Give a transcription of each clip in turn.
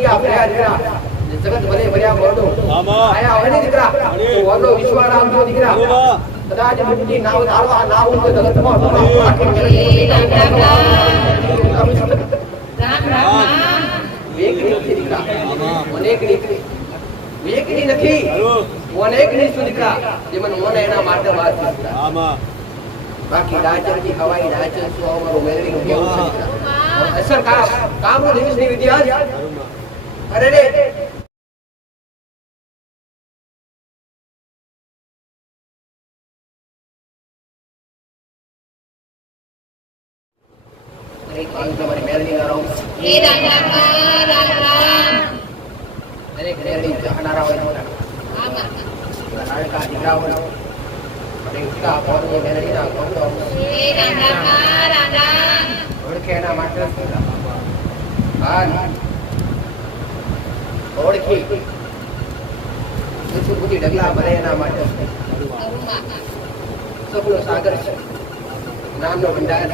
दुनिया भर्या दीकरा जगत भले भर्या मोडो आया होय ने दीकरा तो वरनो विश्वाराम जो दीकरा कदाच मुक्ति नाव धारवा ना हो तो जगत में वेकड़ी નથી ઓનેકની સુદિકા જેમન મોને એના માટે વાત છે આમાં બાકી રાચર કી હવાઈ રાચર સો અમારો મેલડી નું કેવું છે અસર કામ નો દિવસ ની વિદ્યા અરે રે અરે કામ તમારી મેલડી ના રહો એ રામ अरे मेरी जहनारा होय आमा नाय का दिराव अरे उसका और ये मेरी ना कौन तो ए राजा ओळखे ना मात्र हां ओळखी कुछ बुद्धि डगला भरे ना मात्र सबनो सागर છે નામનો ભંડાર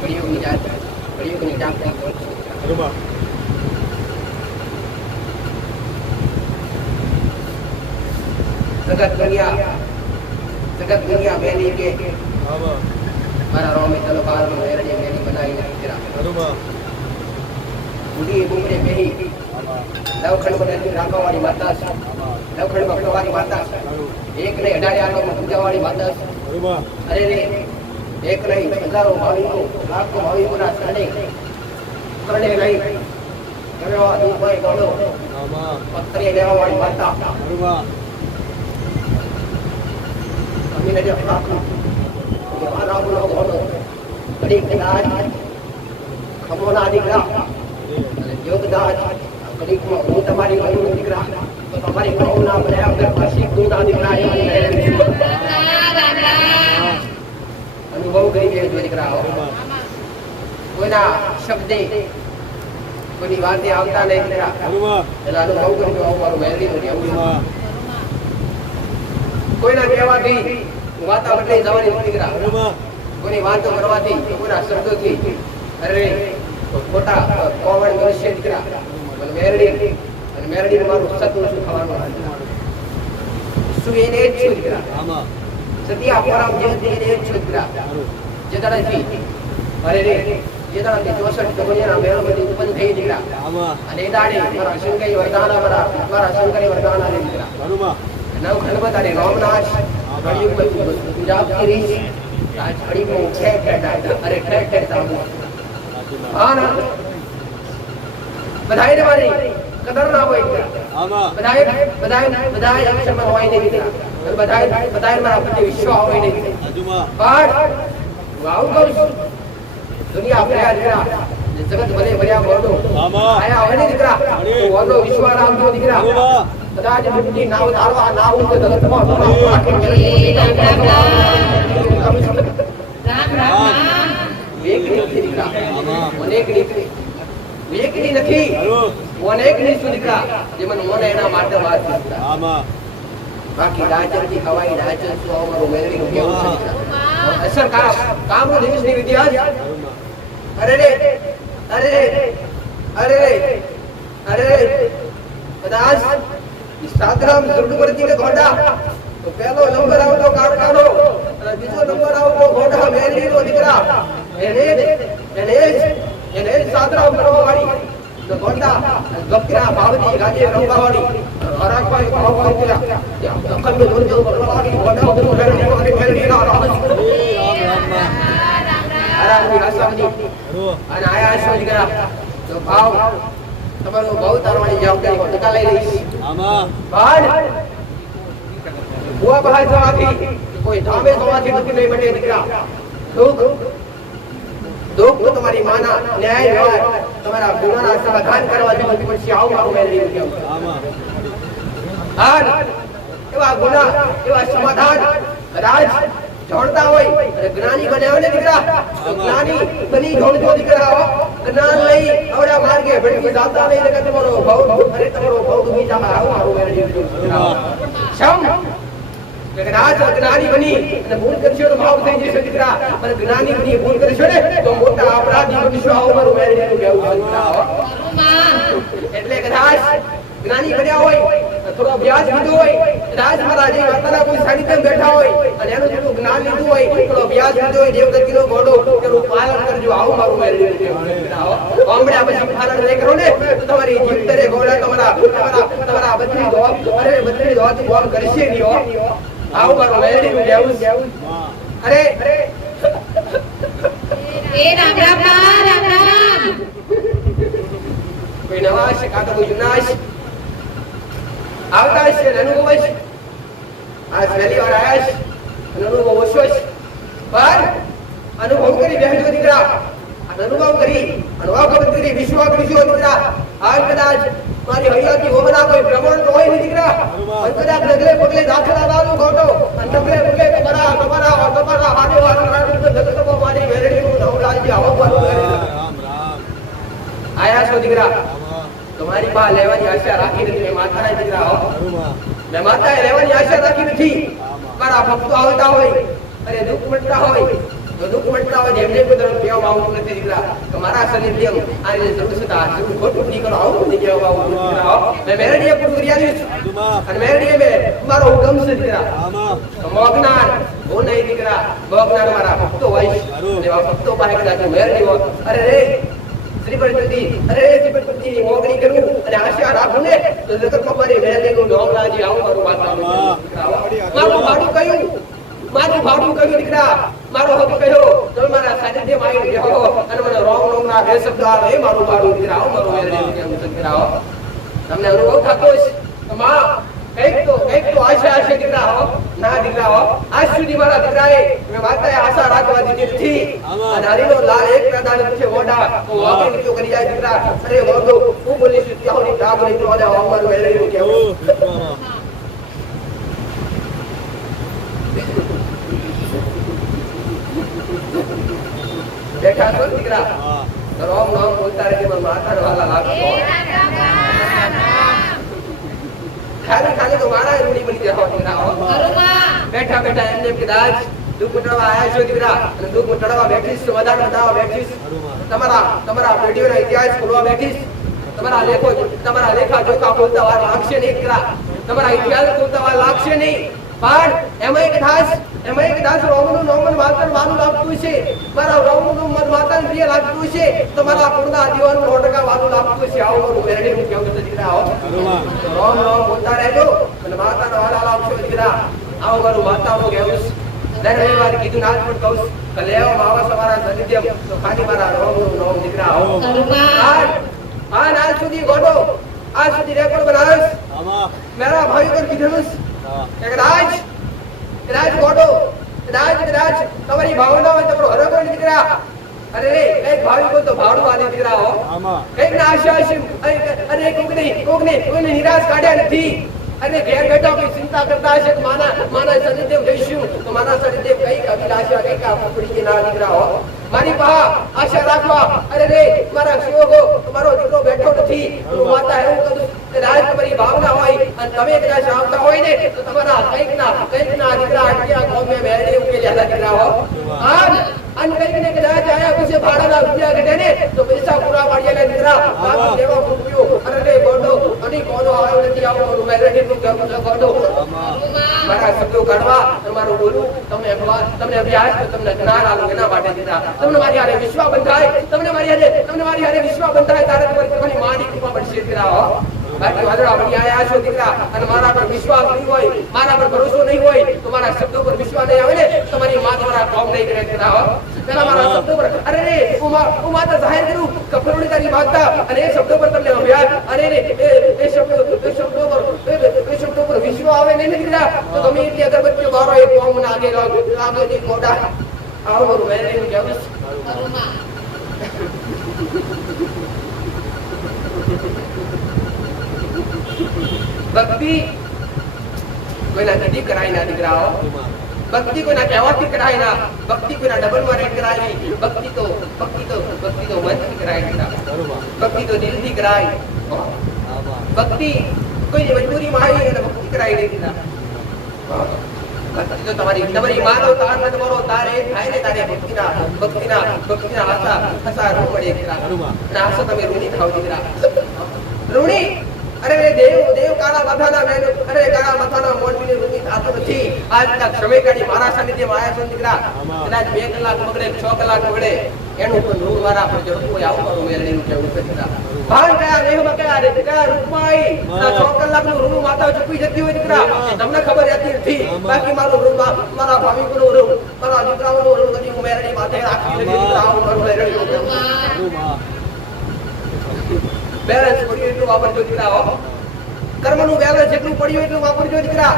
કળિયુગની જાત કળિયુગની જાત Rumah. जगत दुनिया मैंने के मारा रो में चलो बाहर में मेरे मैंने बनाई नहीं तेरा rumah बुढ़ी बुमरे मेरी लवखंड बनाई राखा वाली माता लवखंड भक्त वाली माता एक ने अडाड़े आलो में पूजा वाली माता rumah अरे रे एक नहीं हजारों भावियों लाखों भावियों ना साड़े करने नहीं करो दुबई बोलो आमा पत्रे लेवा वाली माता रुवा अभी ने जो आपको ये वाला बोलो बोलो बड़ी कलाज खमोना दिखरा योगदान बड़ी को वो तुम्हारी वही दिखरा तो तुम्हारी खमोना बने अगर पासी दूना दिखरा है अनुभव करिए जो दिखरा हो कोई ना शब्दे कोई वाते आवता नहीं तेरा एला अनुभव करके અમારું મેલડી નું કેવું કોઈ ના કહેવાથી વાતા બદલાઈ જવાની નથી કરા કોઈની વાતો કરવાથી કોઈના શબ્દોથી અરે ખોટા કોમન મનુષ્ય દીકરા મને મેલડી અને મેલડી મારું સત્વ શું થવાનું શું એને જ શું દીકરા આમાં સત્ય આપોરામ જે એને જ શું દીકરા જે દાડાથી અરે રે ये तरह के 64 दुनिया ना मेरा बदी उत्पन्न થઈ દીકરા આમાં અને દાડે મારા શંકરી વરદાન મારા શંકરી વરદાન આલે દીકરા બરોબર નવ ખંડબતારે રામનાથ કળિયુગ में पंजाब की रीस आज खड़ी में छह डाटा अरे ट्रैक्टर सामने हां ना बधाई रे मारी कदर ना होय आमा बधाई अक्षर में होय नहीं દીકરા बधाई मारा प्रति विश्वास होय नहीं अजुमा पाठ वाव करू दुनिया भर्या दीकरा जगत भले भर्या मोडो आया होय ने दीकरा तो वरनो विश्वाराम जो दीकरा कदाच मुक्ति नाव धारवा ना हो तो जगत में राम वेकड़ी दीकरा वेकड़ी નથી ઓનેકની સુદિકા જેમન મોને એના માટે વાત છે આમાં બાકી રાચર કી હવાઈ રાચર સો અમારો મેલડી નું કેવું છે અસર કામ નો દિવસ ની વિદ્યા अरे रे अरे रे अरे रे अरे रे कदाच इस सातराम दुर्गवर्ती के घोड़ा तो पहलो नंबर आओ तो काट काढो અને બીજો નંબર આવો તો ઘોડા મેલડી નો દીકરા એને સાતરામ કરવા વાળી તો ઘોડા ગપરા ભાવતી ગાજે રંગવા વાળી હરાકભાઈ ભાવભાઈ દીકરા દખલ નો દોર કરવા વાળી ઘોડા મેલડી ના આરામની આસામની અને આયા આશો દીકરા તો ભાવ તમારો બહુ તારવાની જવાબદારી ટકા લઈ રહી આમાં બાદ હુઆ બહાર જવાથી કોઈ ધામે જવાથી નથી નહીં બને દીકરા દુઃખ તો તમારી માના ન્યાય હોય તમારા ગુનાના સમાધાન કરવાથી બધી પછી આવું મારું મેળવી ગયું આમાં હા એવા ગુના એવા સમાધાન કદાચ જોડતા હોય અને જ્ઞાની બન્યા હોય ને દીકરા તો જ્ઞાની બની જોડતો દીકરા જ્ઞાન લઈ આવડા માર્ગે ભટકી જાતા નહીં ને તમારો ભાવ અરે તમારો ભાવ દુખી જામે આવો મારું મેળવી શમ કે કદાચ અજ્ઞાની બની અને ભૂલ કરશો તો માફ થઈ જશે દીકરા, પણ જ્ઞાની બની ભૂલ કરશો ને તો મોટા અપરાધી બનશો. આવું મારું મેરેડીનું કહેવું છે દીકરા. એટલે કદાચ જ્ઞાની બન્યા હોય, થોડો અભ્યાસ લીધો હોય, કદાચ મારા જે માતાના કોઈ સાનિધ્યમાં બેઠા હોય અને એનું થોડું જ્ઞાન લીધું હોય, થોડો અભ્યાસ લીધો હોય, દેવગતિનો ઘોડો તેનું પાલન કરજો. આવું મારું મેરેડીનું કહેવું છે દીકરા. હમણાં પછી પાલન નહીં કરો ને તો તમારી જીવતરે ઘોડા તમારા બધી દોડ બોમ કરશે નહીં હો. આવું મારું મેરેડીનું કહેવું છે. અરે એ રામ રામ રામ રામ. કોઈ નવા છે કાં તો કોઈ જૂના છે, આવતા છે અનુભવ છે. આ પહેલી વાર આયા છે, અનુભવ ઓછો છે, પણ અનુભવ કરી બેઠો દીકરા. અનુભવ કરી વિશ્વ કરીશું દીકરા. આ કદાચ મારી હૈયાથી ઓમના કોઈ પ્રમાણ તો હોય નહીં દીકરા, પણ કદાચ ડગલે પગલે દાખલા લાવજો ખોટો અને ડગલે પગલે તમારા હાથે જગતમાં મારી મેરેડીનું નવું રાજ્ય આવવાનું આયા છો દીકરા. તમારી પાસે લેવાની આશા રાખી નથી મેં માતાએ દીકરા હો. મેં માતાએ લેવાની આશા રાખી નથી. મારા ભક્તો આવતા હોય અને દુઃખ મટતા હોય તો દુઃખ મટતા હોય એમને કોઈ તરફ કહેવામાં આવતું નથી દીકરા કે મારા શરીર આ રીતે જરૂર છે શું ખોટું નહીં કરો. આવું નથી કહેવામાં આવતું દીકરા. મેં મેરેડીએ પૂરું કરી આવ્યું છું અને મેરેડીએ મેં મારો હુકમ છે દીકરા. મોગનાર હું નહીં દીકરા, મોગનાર મારા ભક્તો હોય એવા ભક્તો પાસે કદાચ મેરેડી હોય. અરે રે શ્રીપતિ મોગણી કરું અને આશા રાખું ને તો જગતમાં મારી મેરેડીનું નામ રાજી. આવું મારું વાત મારું ભાડું કયું દીકરા, મારો હક કયો તમે મારા સાનિધ્યમાં આવી રહો અને મને રોમ રોમના બે શબ્દ આવે એ મારું ભાડું દીકરા. આવું મારું મેરેડીનું કહેવું છે દીકરા. તમને અનુભવ થતો છે માં કઈક તો આશા હશે દીકરા. ના દીકરા, આજ સુધી મારા દીકરાએ મેં માતાએ આશા રાખવા દીધી નથી. અને હરીનો લાલ એક પ્રદાન છે મોઢા હું વાપરી નીચો કરી જાય દીકરા. અરે મોઢો હું બોલીશું ત્યાં ની કામ નહીં તો અને અમારું મેરેડીનું કહેવું. બેઠા છો દીકરા, રોમ નામ બોલતા રહે મને માતા વાલા લાગતો. ખાલી તો મારા રૂડી બની જાવ દીકરા. બેઠા એમને કદાચ દુઃખ મટાડવા આયા છો દીકરા અને દુઃખ મટાડવા બેઠીશ, સમાધાન બતાવવા બેઠીશ, તમારા પેઢીઓનો ઇતિહાસ ખોલવા બેઠીશ. તમારા લેખા જોખા ખોલતા વાર લાગશે નહીં દીકરા, તમારા ઇતિહાસ ખોલતા વાર લાગશે નહીં. પણ એમાં એક દાસ રોમનું નોમન માતર વાનું લાગતું છે, મારા રોમનું મન માતર પ્રિય લાગતું છે, તમારા પૂર્ણા દીવાનું રોટકા વાનું લાગતું છે. આવું મારું મેરેડીનું કહેવું છે દીકરા. રોમ બોલતા રહેજો અને માતાનો વાલા લાગશો દીકરા. આવું મારું માતાનું કહેવું છે. દર રવિવારે કીધું ના પણ કહું કે લેવા માવા તમારા સાનિધ્યમ તો ખાલી મારા રોમનું નામ દીકરા. આજ સુધી ગોડો આજ સુધી રેકોર્ડ બનાવ્યો મારા ભાઈ પર કીધું કદાચ ગોડો કદાચ તમારી ભાવના હોય તમારો હરકો દીકરા. અરે એક ભાવિકો તો ભાડું વાલે દીકરા હો. કઈક ના આશા છે. અરે કોઈને નિરાશ કાઢ્યા નથી. અને ઘેર બેઠા કોઈ ચિંતા કરતા હશે કે માના શનિદેવ જઈશું તો માના શનિદેવ કઈક અભિલાષા કઈક પડી કે ના દીકરા હો. મારી પા આશા રાખવા. અરે રે મારા શિવગો તમારો દીકરો બેઠો નથી. હું માતા એવું કહું કદાચ તમારી ભાવના હોય અને તમે કદાચ આવતા હોય ને તો તમારા કઈક ના દીકરા અટક્યા ગામે મેળે ઉકેલ્યા દીકરા હો. અને કઈક ને કદાચ આયા પછી ભાડાના રૂપિયા ઘટે ને તો પૈસા પૂરા પાડ્યા દીકરા. બાકી દેવા રૂપિયો અરે રે ગોડો અને કોનો આવ્યો નથી. આવો મેરેડીનું કહેવું છે ગોડો. મારા શબ્દો કાઢવા તમારું બોલું તમને અભ્યાસ તમને જ્ઞાન આલું એના માટે દીકરા. તમને મારી હારે વિશ્વાસ બંધાય તારે તમારી માની કૃપા પડશે દીકરા. બાકી વાદળા બની આયા છો દીકરા અને મારા પર વિશ્વાસ નહીં હોય, મારા પર ભરોસો નહીં હોય તો મારા શબ્દો પર વિશ્વાસ નહીં આવે ને તમારી માં તમારા કામ નહીં કરે દીકરા. પેલા મારા શબ્દો પર અરે રે હું માતા જાહેર કરું કફરોની તારી માતા અને એ શબ્દો પર તમને અભ્યાસ અરે રે એ શબ્દો પર વિશ્વાસ આવે નહીં દીકરા તો તમે એટલી અગરબત્તીઓ બારો એ કોમ ના આગે મોટા. આવો મારું મેરેડીનું કહેવું છે. ભક્તિ કોઈના નજીક કરાય ના દીકરાઓ. ભક્તિ કોઈના કહેવાથી કરાય ના. ભક્તિ કોઈના ડબલ માં રેટ કરાય નહીં. ભક્તિ તો મનથી કરાય દીકરા. ભક્તિ તો દિલથી કરાય. ભક્તિ કોઈની મજબૂરી માં આવી અને ભક્તિ કરાય નહીં દીકરા. ભક્તિ તો તમારી માનો તાર ન તમારો તારે થાય ને તારે ભક્તિના આશા રૂ પડે દીકરા. અને આશા તમે રૂની ખાવ દીકરા. રૂણી અરે દેવ કાળા માથાના મેનો અરે કાળા માથાના મોઢીને રૂની થાતો નથી. આજના સમય કાઢી મારા સાનિધ્યમાં આયા છો દીકરા. કદાચ 2 કલાક બગડે 6 કલાક બગડે એનું પણ રૂ વાળા પર જરૂર કોઈ આવું કરું મેરડીનું કેવું છે દીકરા. ભાન કયા દેહમાં કયા રે દીકરા રૂપમાઈ 6 કલાકનું રૂ માતા ચૂકી જતી હોય દીકરા. તમને ખબર હતી નથી. બાકી મારું રૂ મારા ભાવિકોનું રૂ મારા દીકરાઓનું રૂ કદી હું મેરડી માથે રાખી નથી દીકરા. આવું મારું મેરડીનું કેવું. બેલેન્સ પડ્યું એટલું વાપરજો દીકરા. કર્મનું બેલેન્સ જેટલું પડ્યું એટલું વાપરજો દીકરા.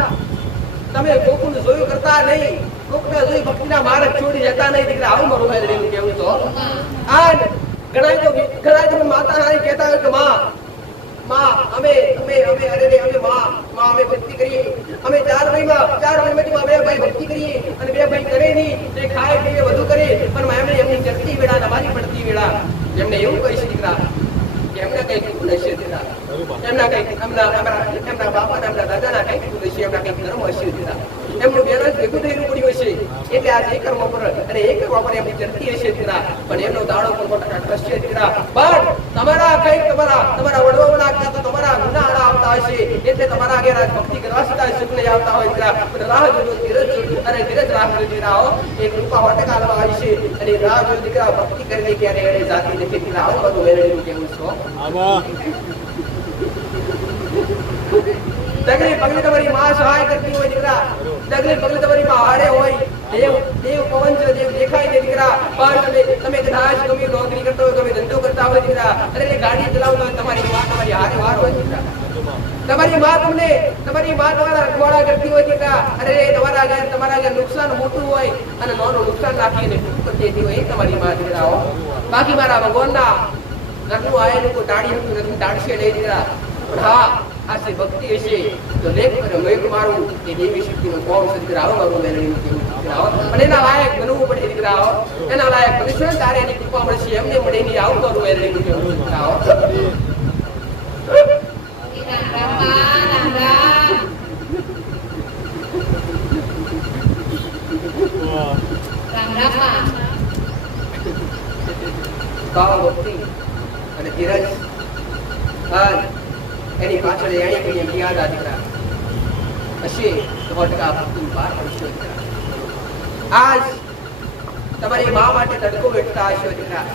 તમે કોકનું જોયું કરતા નહીં, કોકને જોઈ ભક્તિના માર્ગ છોડી જતા નહીં દીકરા. આવું મારું મેરડીનું કેવું તો. આ ઘણા તો માતા હારી કહેતા હોય કે માં અમે અમે ભક્તિ કરીએ. અમે 4 ભાઈમાં 2 ભાઈ ભક્તિ કરીએ અને 2 ભાઈ કરે નહીં. તે ખાય પીએ બધું કરે પણ એમને એમની ચડતી વેળા તમારી પડતી વેળા એમને એવું કહી છે દીકરા. એમના કઈ ભૂલ હશે દીકરા. એમના બાપા એમના દાદાના કઈ ભૂલ હશે. એમના કઈ કર્મ હશે દીકરા. એમનું બેલેન્સ ભેગું થયેલું પડ્યું હશે એટલે આજે એક કર્મ પર અને એક કર્મ પર એમની ચડતી હશે દીકરા. પણ એમનો દાડો પણ થશે દીકરા. પણ તમારા કઈ તમારા વડવાઓના તો તમારા ગુના આવતા હશે એટલે તમારા આગળ ભક્તિ કરવા છતાં સુખ નહીં આવતા હોય દીકરા. પણ રાહ જોજો ધીરજ રાહ જોજો દીકરાઓ. એક રૂપા વાટકા લાવવા આવી છે અને રાહ જોજો દીકરા. ભક્તિ કરીને ક્યારે એને જાતી નથી દીકરા. આવું બધું વેરડીનું કેવું છો. ડગલે પગલે તમારી માં સહાય કરતી હોય દીકરા. ડગલે પગલે તમારી માં હારે હોય. દેવ પવન છે, દેવ દેખાય છે દીકરા. પણ તમે કદાચ ગમે નોકરી કરતા હોય, ગમે ધંધો કરતા હોય દીકરા, અને ગાડી ચલાવતા હોય, તમારી માં તમારી હારે વાર હોય દીકરા. તમારી માં તમારા રખવાડા કરતી હોય દીકરા. અરે તમારા ઘર નુકસાન મોટું હોય અને નાનું નુકસાન નાખીને ટૂંક દેતી હોય એ તમારી માં દીકરાઓ. બાકી મારા ભગવાનના ઘરનું આયેલું કોઈ ટાળી હતું નથી, ટાળશે નહીં દીકરા. પણ હા આ ભક્તિ હશે તો લેખ પર મેઘ મારું એ દેવી શક્તિનું કોમ છે દીકરા. આવો મારું મેલડીનું કેવું દીકરાઓ. અને એના લાયક બનવું પડે દીકરાઓ. એના લાયક બનીશું તારે એની કૃપા મળશે. એમને મળે નહીં. આવું મારું મેલડીનું કેવું દીકરાઓ. ભક્તિ અને ધીરજ એની પાછળ એણે કઈ યાદ આ દીકરા હશે તો ભક્તિ બહાર પડશે દીકરા. આજ તમારી મા માટે તડકો વેઠતા હશો દીકરા.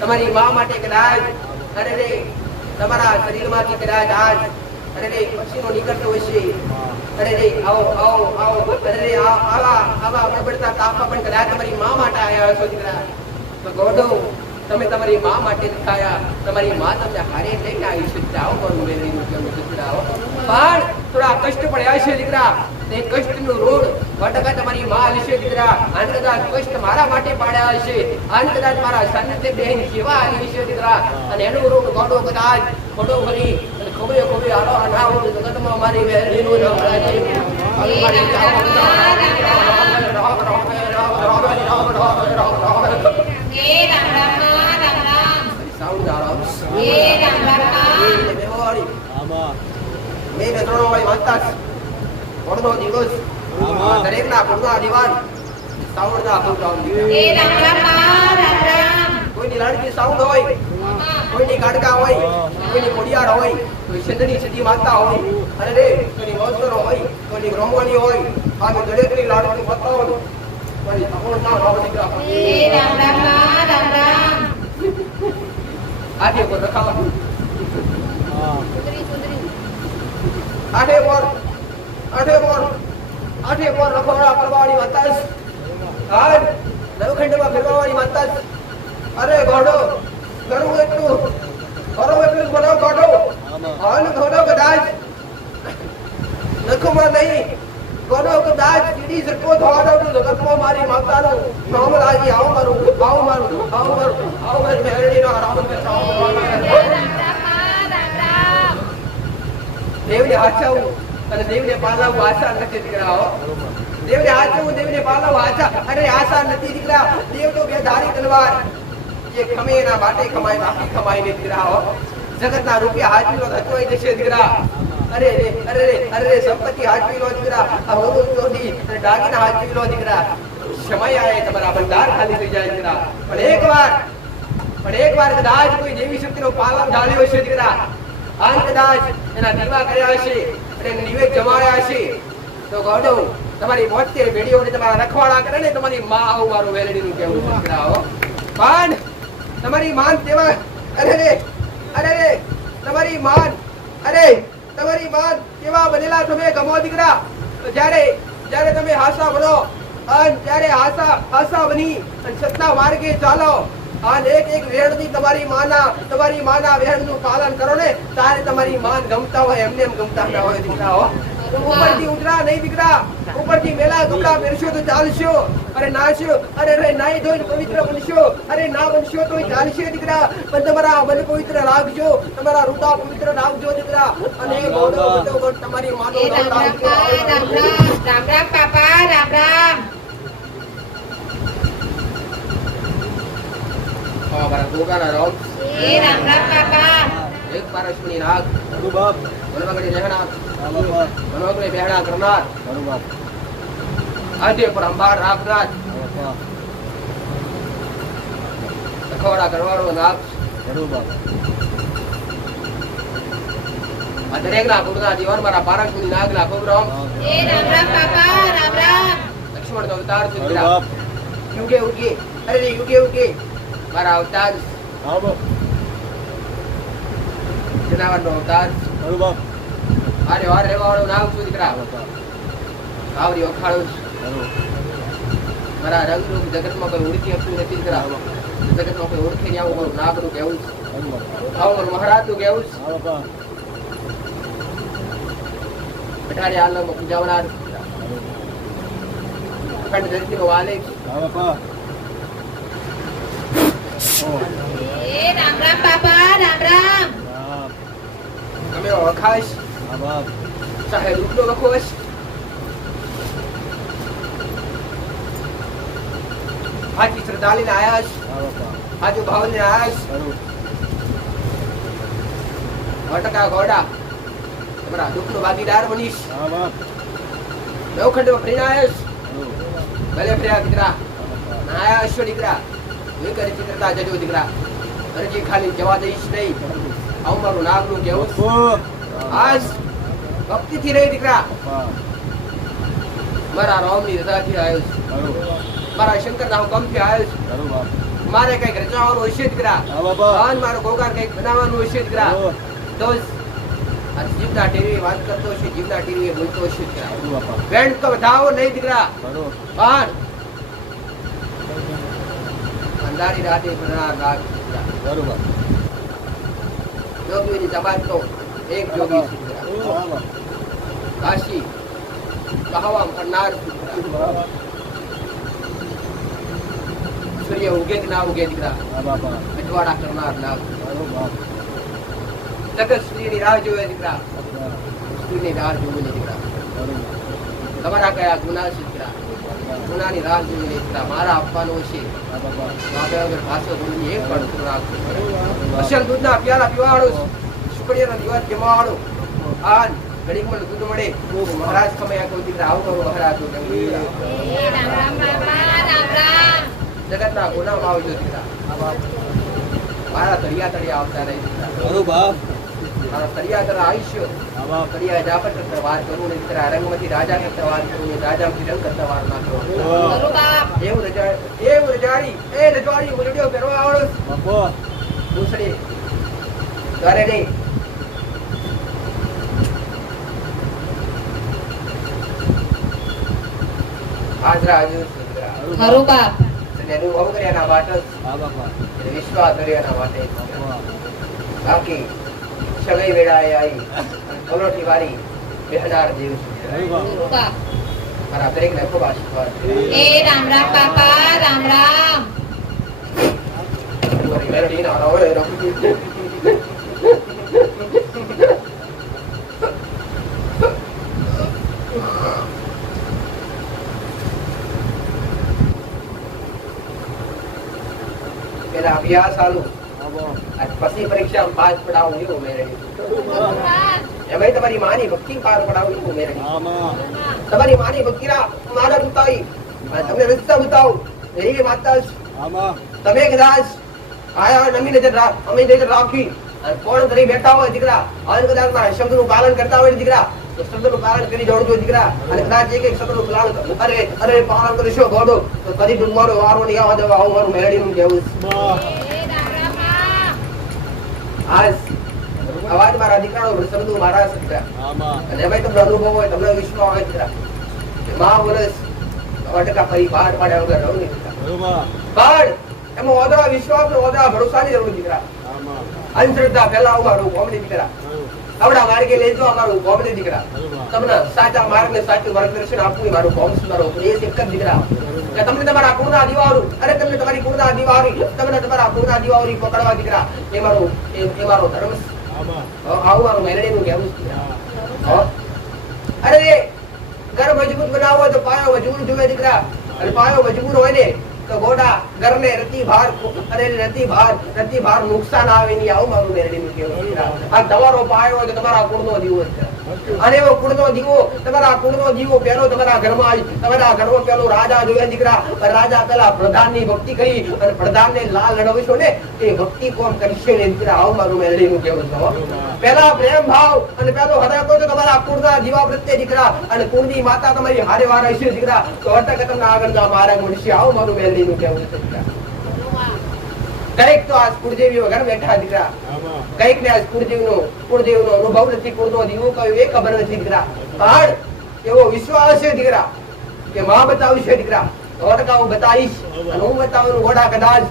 તમારી મા માટે કદાચ અરે તમારા શરીરમાંથી કદાચ આજ અરે પસીનો નીકળતો હશે. અરે આવો અરે આવા બળબડતા તાપમાં પણ કદાચ તમારી મા માટે આવ્યા હશો દીકરા. તો ગોડો તમે તમારી મા માટે ખાયા. તમારી મા તમને હારે લઈને આવી છે. આવો કરું મેળવીનું કેવું દીકરાઓ. પણ થોડા કષ્ટ પડ્યા છે દીકરા. તે કષ્ટનું રોડ વટકા તમારી મા હશે દીકરા. આને કદાચ કષ્ટ મારા માટે પાડ્યા હશે. આને કદાચ મારા સાનિધ્ય બહેન જેવા આવી છે દીકરા. અને એનું રોડ ગોડો કદાચ ખોડો ભરી અને ખોબે આલો ના હોય જગતમાં મારી મેળવીનું કોઈની લાડકી સાઉન્ડ હોય, કોઈની ગાડકા હોય, કોઈની કોડિયાર હોય, કોઈ છેદની છેદી માતા હોય, અને રે કોઈની મોસ્તરો હોય, કોઈની રમવાની હોય. આ દરેકની લાડકી બતાવો. મારી સપોર્ટ ના રાવ દીકરા. આગે પર રખાવા. આઠે પર રખોડા કરવાની માતા. હાલ નવખંડમાં ફેરવાની માતા. અરે ગોડો કરું એટલું બનાવ ગોડો. હાલ ગોડો કદાચ નખમાં નહીં. ગોડો કદાચ કીડી સટકો થવાનો જગતમાં મારી માતાનું નામ લાગી. આવો મારું મેળવીનો રામ દેવને હાચાવું અને દેવને પાલાવું આશા નથી દીકરાઓ. દેવને હાચવું, દેવને પાલાવું આશા અને આશા નથી દીકરા. દેવ તો બે ધારી તલવાર જે ખમે એના માટે કમાય, બાકી કમાય ને દીકરાઓ. જગતના રૂપિયા હાચવીનો હચવાઈ જશે દીકરા. અરે રે અરે રે અરે રે સંપત્તિ હાચવી લો દીકરા આ હોનું ચોરી અને દાગીના હાચવી લો દીકરા સમય આવે તમારા ભંડાર ખાલી થઈ જાય દીકરા પણ એકવાર કદાચ કોઈ દેવી શક્તિનો પાલન ઢાળ્યો હશે દીકરા આન કદાચ એના દીવા કર્યા હશે અને નિવેદ જમાડ્યા હશે તો ગૌડવ તમારી 72 પેઢીઓને તમારા રખવાડા કરે ને તમારી માં આવું મારું વેલડીનું કહેવું છે દીકરા હો પણ તમારી માન તેવા અરે રે તમારી માન કેવા બનેલા તમે ગમો દીકરા જ્યારે તમે હાસા બનો અને ત્યારે હાસા બની અને સત્તા માર્ગે ચાલો અને એક વેણની તમારી માના વેણનું પાલન કરો ને તારે તમારી માન ગમતા હોય એમને એમ ગમતા ના હોય દીકરા હો ઉપરથી ઉતરા નહીં દીકરા ઉપરથી મેલા કપડા પહેરશો તો ચાલશો અરે નાશો અરે નાઈ ધોઈને પવિત્ર બનશો અરે ના બનશો તો ચાલશે દીકરા પણ તમારા મન પવિત્ર રાખજો તમારા રૂપા પવિત્ર રાખજો દીકરા અને તમારી માનો રામ રામ પાપા રામ રામ મારા ગોગાના રામ રામ રામ પાપા એક પારસમણી નાગ બરોબર વનવાગડી રહેણા બરોબર વનવાગડી બેહણા કરનાર બરોબર આદ્ય પર અંબાર રાખનાર રખવાડા કરવાળો નાગ બરોબર આ દરેકના ગુણના જીવન મારા પારસમણી નાગના પ્રોગ્રામ રામ રામ પાપા રામ રામ લક્ષ્મણ નો અવતાર છે દીકરા બરોબર યુગે અરે યુગે મારા અવતાર આવો જનાવર નો અવતાર બરોબર આરે વાર રહેવા વાળો નામ છું દીકરા આવરી અખાડું બરોબર મારા રંગ રૂપ જગતમાં કોઈ ઓળખી શકતું નથી દીકરા જગતમાં કોઈ ઓળખી નહીં આવું મારું નામ નું કહેવું બરોબર આવું મારું મહારાજ નું કહેવું આવો પા અઢારે આલમ પૂજાવનાર અખંડ ધરતી નો વાલિક આવો પા ઓ રામ રામ પાપા રામ રામ રામ તમે વખાશ આભાર ચાહે રૂપનો વખોશ હાજી શ્રદ્ધાલીને આયાશ આવો પા હાજુ ભાવને આયાશ બરોબર વટકા ગોડા તમારા દુઃખનો ભાગીદાર બનીશ આભાર નવખંડમાં ફરીને આયાશ બરોબર ભલે ફર્યા દીકરા આભાર આયાશ દીકરા એ કરી ચિત્રતા જજો દીકરા અરજી ખાલી જવા દઈશ નહીં આવું મારું નાગનું કહેવું આજ ભક્તિથી રહી દીકરા મારા રામની રજાથી આવ્યો છું બરોબર મારા શંકરના હુકમથી આવ્યો છું બરોબર મારે કઈક રચાવવાનું હશે દીકરા અને મારો ગોગાર કઈક બનાવવાનું હશે દીકરા તો આ જીવના ટીવી વાત કરતો હશે જીવના ટીવી બોલતો હશે દીકરા વેણ તો વધાવો નહીં દીકરા પણ અંધારી રાતે ભરનાર રાગ બરોબર જોગીની જમાત તો એક જોગી છે દીકરા. કાશી કહાવા ફરનાર છે દીકરા. સૂર્ય ઉગે કે ના ઉગે દીકરા અજવાળા કરનાર નાગ જગત સૂર્યની રાહ જોવે દીકરા સૂર્યની રાહ જોવે દીકરા તમારા કયા ગુના છે દીકરા ગુનાની રાહ જોવે દીકરા મારા આપવાનો છે બાપે વગર ભાષો બોલીને એક પણ ગુનો રાખજો અસલ દૂધના પ્યાલા પીવાવાળો શુક્રિયાનો દિવસ જમાવાળો આન ઘડીક મને દૂધ મળે મહારાજ કમાયા કોઈ દીકરા આવું કરું મહારાજ નું કેમ રામ રામ બાપા રામ રામ જગતના ગુનામાં આવજો દીકરા મારા તળિયા આવતા નહીં દીકરા મારા તળિયા તળા આયુષ્ય તળિયા જાપટ કરતા વાર કરું ને દીકરા રંગમાંથી રાજા કરતા વાર કરું ને રાજામાંથી રંગ કરતા વાર ના કરું કરું બાપ એવું રજવાડી ઉલડ્યો કરવા આવડો પૂછડી ઘરે નહીં હાજરા હજુ ખરું બાપ એનું બહુ કર્યાના માટે વિશ્વાસ કર્યાના માટે બાકી સગઈ વેળાએ આવી કલોટી વાળી બેહનાર જેવ ખરું બાપ મારા દરેકને ખૂબ આશીર્વાદ રામ રામ બાપા રામ રામ મારી મેલડીના રોવે રમતી પેલા અભ્યાસ આલું પછી પરીક્ષા પાસ પડાવું એવું મેં ખરું બાપ એમાં તમારી માની ભક્તિ પાર પડાવી હું મેરડી આમાં તમારી માની ભક્તિના માર્ગ ઉતારી તમને રસ્તા બતાવું એવી માતા આમાં તમે કદાચ આયા નમી નજર અમે નજર રાખી અને કોણ કરી બેઠા હોય દીકરા અને કદાચ મારા શબ્દનું પાલન કરતા હોય દીકરા તો શબ્દનું પાલન કરી જોડજો દીકરા અને કદાચ એક શબ્દનું પાલન અરે પાલન કરશો ગોડો તો કદી ડુંગરો વારો નહીં આવવા દેવા આવું મારું મેરડીનું કહેવું છે. વાહ આજ અવાજ મારા દીકરાનો શબ્દો મારા શકતા આમાં અને એમાં તમને અનુભવ હોય તમને વિશ્વાસ હોય દીકરા મા બોલે અટકા ફરી બહાર પાડ્યા વગર રહું નહીં દીકરા બરોબર પણ એમાં ઓદરા વિશ્વાસ ને ઓદરા ભરોસાની જરૂર દીકરા આમાં અંધશ્રદ્ધા ફેલાવ મારું કોમની દીકરા આવડા માર્ગે લઈ જાઓ મારું કોમની દીકરા તમને સાચા માર્ગને સાચું માર્ગદર્શન આપવું એ મારું કોમ મારો ઉપદેશ એક જ દીકરા કે તમને તમારા કુળના દીવારું અરે તમને તમારી કુળના દીવારી તમને તમારા કુળના દીવારી પકડવા દીકરા એ મારો ધર્મ છે. આમાં આવું મારું મેલડીનું કહેવું છે દીકરા. હો? અરે ઘર મજબૂત બનાવવો હોય તો પાયો મજબૂત જોવે દીકરા અને પાયો મજબૂત હોય ને તો ગોડા ઘરને રતી ભાર નુકસાન આવે નહીં આવું મારું મેરડીનું કહેવું દીકરા. આ તમારો પાયો હોય તો તમારા કુળનો દીવો છે અને એવો કુળનો દીવો તમારા કુળનો દીવો પહેલો તમારા ઘરમાં આવી તમારા ઘરમાં પેલો રાજા જોયા દીકરા રાજા પેલા પ્રધાનની ભક્તિ કરી અને પ્રધાનને લાલ લડાવશો ને એ ભક્તિ કોમ કરશે ને દીકરા આવું મારું મેરડીનું કહેવું છે. પેલા પ્રેમ ભાવ અને પેલો હરાકો તો તમારા કુળના દીવા પ્રત્યે દીકરા અને કુળની માતા તમારી હારે વાર હશે દીકરા તો અટક તમને આગળના માર્ગ મળશે આવું મારું મેરડીનું કહેવું છે દીકરા. કઈક તો આ કુળદેવી વગર બેઠા દીકરા આમાં કઈક ને આ કુળદેવનો અનુભવ નથી કુળનો દીવો કયો એ ખબર નથી દીકરા પણ એવો વિશ્વાસ છે દીકરા કે માં બતાવશે દીકરા 100% હું બતાવીશ અને હું બતાવવાનું ગોડા કદાચ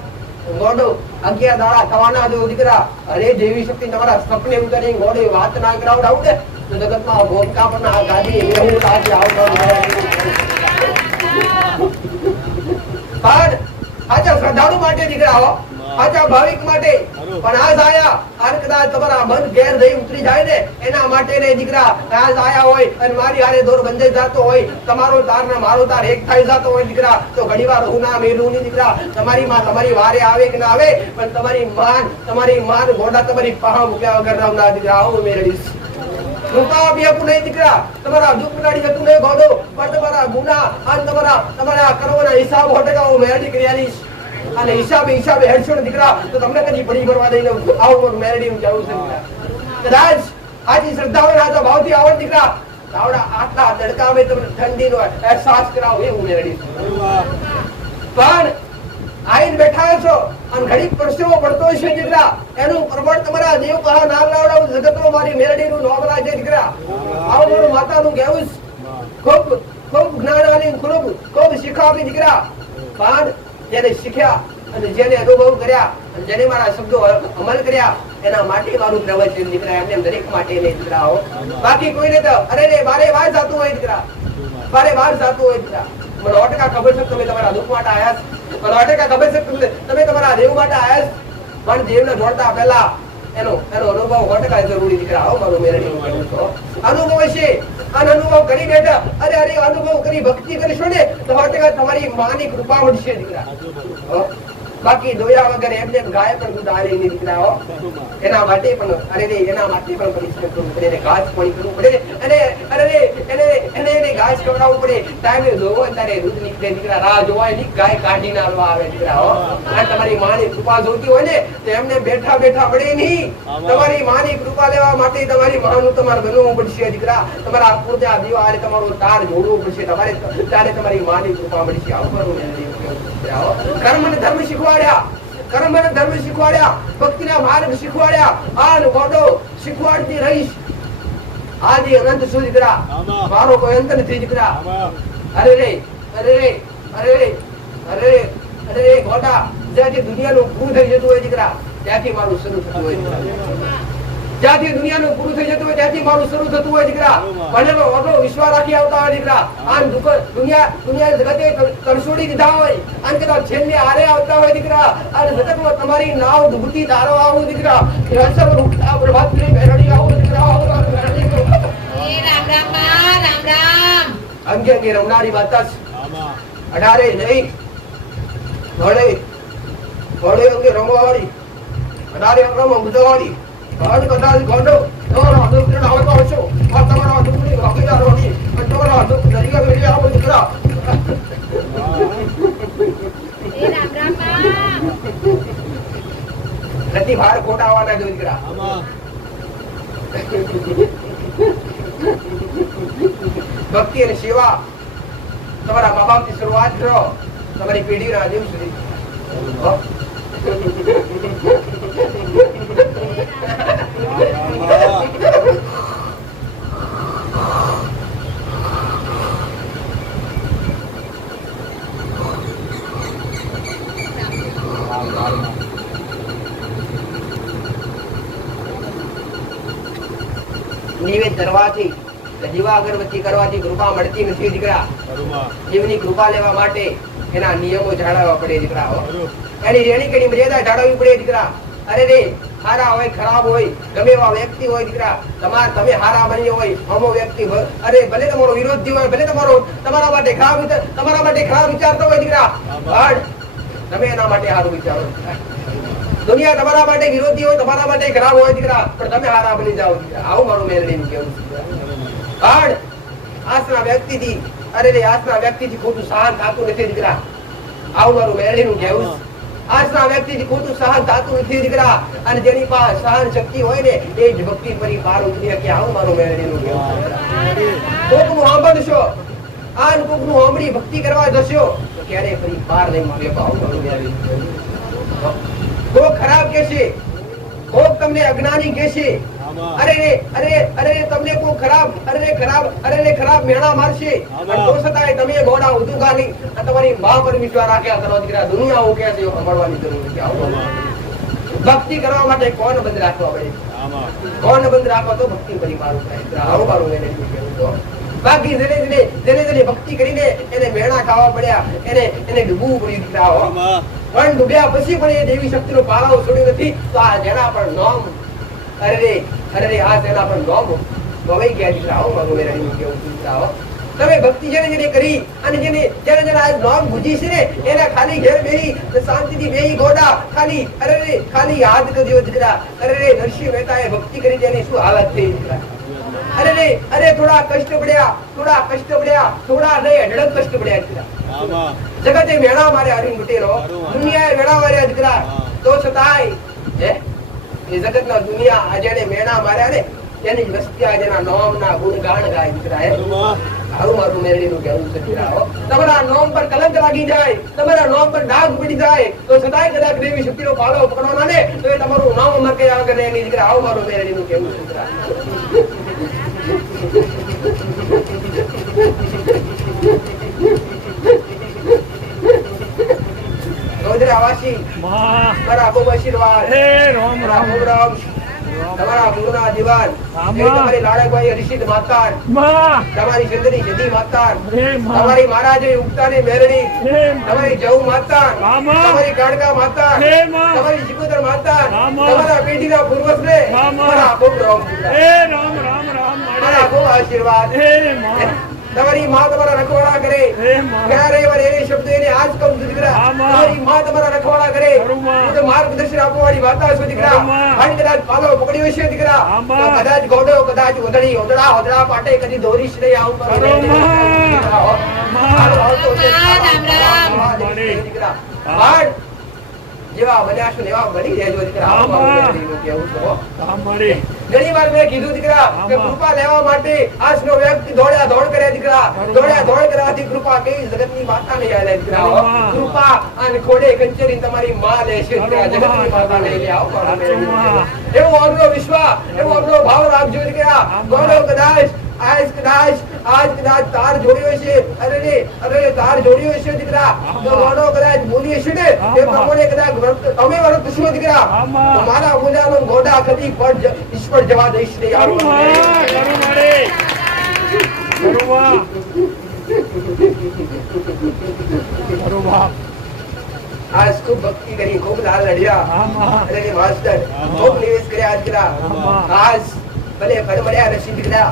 ગોડો 11 દાડા થવાના જો દીકરા અરે જેવી શક્તિ તમારા સપને ઉતરી ગોડે વાત ના કરાવડાવું ને તો જગતમાં ભોગકા પણ આ ગાદી એવું આજે આવતો પણ આજા શ્રદ્ધાળુ માટે દીકરા હો આજા ભાવિક માટે પણ આજ આયા અને કદાચ તમારા મન ઘેર જઈ ઉતરી જાય ને એના માટે ને દીકરા આજ આયા હોય અને મારી હારે દોર બંધાઈ જતો હોય તમારો તાર ને મારો તાર એક થઈ જતો હોય દીકરા તો ઘણીવાર હું ના મેલું ની દીકરા તમારી માં તમારી વારે આવે કે ના આવે પણ તમારી માન ગોડા તમારી પાહ મૂક્યા વગર ના દીકરા આવું મેળવીશ કૃપા બેપું નહીં દીકરા તમારા દુઃખ નાડી જતું નહીં ગોડો પણ તમારા ગુના અને તમારા કર્મોના હિસાબ 100% હું મેળવી કરી આલીશ અને હિસાબે હેડશો દીકરા તો તમને કદી પડી ભરવા દઈને આવું મેરડીનું કહેવું છે દીકરા. કદાચ આજી શ્રદ્ધાઓ રાજા ભાવથી આવડ દીકરા આવડા આટલા તડકામાં તમને ઠંડીનો અહેસાસ કરાવો એવું મેરડી પણ આઈને બેઠા છો અને ઘડી પરસેવો પડતો છે દીકરા એનું પ્રમાણ તમારા દેવ કહા નામ લાવડાવું જગતનો મારી મેરડીનું નોબલા છે દીકરા આવું મારું માતાનું કહેવું ખૂબ જ્ઞાન આલી ખૂબ શીખવા આપી દીકરા પણ જેને શીખ્યા અને જેને અનુભવ કર્યા અને જેને મારા શબ્દો અમલ કર્યા એના માટે મારું પ્રવચન દીકરા એમને દરેક માટે નહીં દીકરાઓ બાકી કોઈને તો અરે રે બારે વાર જાતું હોય દીકરા બારે વાર જાતું હોય દીકરા મને 100% ખબર છે તમે તમારા દુઃખ માટે આયા છો મને 100% ખબર છે તમે તમારા દેવ માટે આયા છો પણ દેવને જોડતા પહેલા એનો અનુભવ 100% જરૂરી દીકરા આવો મારું મેરડી અનુભવ છે અને અનુભવ કરી બેઠા અરે અનુભવ કરી ભક્તિ કરશો ને તો 100% તમારી માની કૃપા મળશે દીકરા બાકી દોયા વગર એમને ગાય પણ દૂધ આલે નહીં દીકરાઓ એના માટે પણ પરિશ્રમ કરવું પડે એને ઘાસ પાણી કરવું પડે એને ઘાસ ખવડાવવું પડે ટાઈમે જોવો ત્યારે દૂધ નીકળે દીકરા રાહ જોવાય નહીં ગાય કાઢીને આલવા આવે દીકરાઓ અને તમારી માની કૃપા જોતી હોય ને તો એમને બેઠા પડે નહીં તમારી માની કૃપા લેવા માટે તમારી માનું તમારે બનવું પડશે દીકરા તમારા પૂજા દિવાળે તમારો તાર જોડવું પડશે ત્યારે તમારી માની કૃપા મળશે આવું કર્મ અને ધર્મ શીખવાડ્યા ભક્તિના માર્ગ શીખવાડ્યા આ ગોડો શીખવાડતી રહીશ આદિ અનંત સુધી દીકરા મારો કોઈ અંત નથી દીકરા અરે ગોડા જ્યાંથી દુનિયાનું પૂરું થઈ જતું હોય દીકરા ત્યાંથી મારું શરૂ થતું હોય જ્યાંથી દુનિયાનું પૂરું થઈ જતું હોય ત્યાંથી મારું શરૂ થતું હોય દીકરા ભણેલો ઓટો વિશ્વાસ રાખી આવતા હોય દીકરા આમ દુનિયા જગતે તરસોડી દીધા હોય અને કદાચ છેલ્લે હારે આવતા હોય દીકરા અને જગતમાં તમારી નાવ ડૂબતી તારો આવું દીકરા અસર રૂપતા પ્રભાતની મેરડી આવું દીકરા રામ અંગે રમનારી માતા અઢારે નહીં ઘોડે અંગે રમવાવાળી અઢારે અંગમાં બુધવાળી આજ કદાચ ગોંડો તમારા દુઃખને આવતો હશો આ તમારા દુઃખની ભાગીદાર હોની અને તમારા દુઃખ દરિયા વેલી આવો દીકરા એ રામ રામ નથી ભાર ખોટા આવવાના જો દીકરા આમાં ભક્તિ અને સેવા તમારા મા બાપની શરૂઆત કરો તમારી પેઢીના દિવસ સુધી નિવેદ ધરવાથી દીવા અગરબત્તી કરવાથી કૃપા મળતી નથી દીકરા જીવની કૃપા લેવા માટે એના નિયમો જાળવવા પડે દીકરા એની રેણી કેની મર્યાદા જાળવવી પડે દીકરા અરે રે હારા હોય ખરાબ હોય ગમે એવા વ્યક્તિ હોય દીકરા તમે હારા બન્યો હોય અમો વ્યક્તિ હોય અરે ભલે તમારો વિરોધી હોય ભલે તમારા માટે ખરાબ વિચારતો હોય દીકરા પણ તમે એના માટે સારું વિચારો દુનિયા તમારા માટે વિરોધી હોય તમારા માટે ખરાબ હોય દીકરા પણ તમે હારા બની જાઓ દીકરા આવું મારું મેલડીનું કેવું પણ આસના વ્યક્તિથી ખોટું સહન થતું નથી દીકરા આવું મારું મેલડીનું કહેવું આસના વ્યક્તિથી ખોટું સહન થતું નથી દીકરા અને જેની પાસે સહન શક્તિ હોય ને એ જ ભક્તિ પરી પાર ઉતરી શકે આવું મારું મેલડીનું કહેવું કોકનું સાંભળશો આન કોકનું સાંભળી ભક્તિ કરવા જશો તો ક્યારે ફરી પાર નહીં મળે આવું મારું મેલડીનું કહેવું કોક ખરાબ કહેશે કોક તમને અજ્ઞાની કહેશે અરે તમને કોઈ ખરાબ મેણા મારશે તો છતાંય તમે ગોડા ઉધું ગાલી તમારી મા પર વિશ્વાસ રાખ્યા કરો દીકરા દુનિયા એવું કહે છે એવું સાંભળવાની જરૂર નથી ભક્તિ કરવા માટે કોણ બંધ રાખવા પડે તો ભક્તિ પરિવાર આવું મારું એને બાકી જેને ભક્તિ કરીને એને મેણા ખાવા પડ્યા એને ડૂબવું પડ્યું દીકરા પણ ડૂબ્યા પછી પણ એ દેવી શક્તિનો પાળો છોડ્યો નથી તો આ જેના પણ નોમ અરે આ તેના પણ નોમ ગવાઈ ગયા દીકરાઓ મારું મેરાડીનું કેવું દીકરાઓ તમે ભક્તિ જેને કરી અને જેને આ નોમ ગુજી છે ને એના ખાલી ઘેર બેહી શાંતિથી બેહી ગોડા ખાલી યાદ કરજો દીકરા નરસિંહ મહેતાએ ભક્તિ કરી તેની શું હાલત થઈ દીકરા થોડા કષ્ટ પડ્યા થોડા નહીં અઢળક કષ્ટ પડ્યા દીકરા જગતે મેળા માર્યા હરિન બુટેરો દુનિયાએ મેળા માર્યા દીકરા તો છતાંય એ જગતના દુનિયા આજે મેળા માર્યા ને તેની વસ્તી આજના નોમના ગુણગાન ગાય દીકરા આવું મારું મેળડીનું કહેવું છે દીકરાઓ તમારા નોમ પર કલંક લાગી જાય તમારા નોમ પર ડાઘ પડી જાય તો છતાંય કદાચ દેવી શક્તિનો પાળો પકડવાના ને તો એ તમારું નામ મરકે આગળ એની દીકરા આવું મારું મેળડીનું કહેવું છે દીકરા ગોધરાવાસી મારા ખૂબ આશીર્વાદ રામ તમારા ગુરુના દીવાન તમારી લાડકભાઈ હરિષિત માતાર તમારી ચંદ્રી જદી માતાર તમારી મહારાજે ઉગતાની મેરડી તમારી જવ માતાર તમારી કાડકા માતાર તમારી સિકોદર માતાર તમારા પેઢીના પૂર્વજને મારા ખૂબ રામ મારા ખૂબ આશીર્વાદ તમારી માં તમારા રખવાડા કરે ક્યારે એને શબ્દ એને આજ કહું છું દીકરા તમારી માં તમારા રખવાડા કરે તો માર્ગદર્શન આપવાવાળી વાતા છો દીકરા અને કદાચ પાલો પકડ્યો છે દીકરા તો કદાચ ગોડો કદાચ ઉધડી ઓદડા પાટે કદી દોરીશ નહીં આવું કરો દીકરા જેવા બન્યા છો એવા બની રહેજો દીકરા ઘણી વાર મેં કીધું દીકરા કે કૃપા લેવા માટે આજનો વ્યક્તિ દોડ્યા દોડ કરે દીકરા દોડ્યા દોડ કરવાથી કૃપા કેવી જગતની માતા નહીં આવે દીકરા કૃપા અને ખોડે કંચરી તમારી માં લેશે દીકરા જગતની માતા લઈ લે આવો એવો અગ્નો વિશ્વાસ એવો અગ્નો ભાવ રાખજો દીકરા ગોળો કદાચ આજ કદાચ તાર જોડ્યો છે અરે તાર જોડ્યો છે દીકરા તો ગોળો કદાચ બોલીએ છે ને એ પ્રમાણે કદાચ તમે વર્તશો દીકરા તમારા બોલ્યાનો ગોડા કદી ઈશ્વર જવા દઈશ નહીં આજ ખૂબ ભક્તિ કરી ખૂબ લાલ લડ્યા અને માસ્ટર ખૂબ નિવેશ કર્યા દીકરા આજ ભલે ફળમડ્યા નથી દીકરા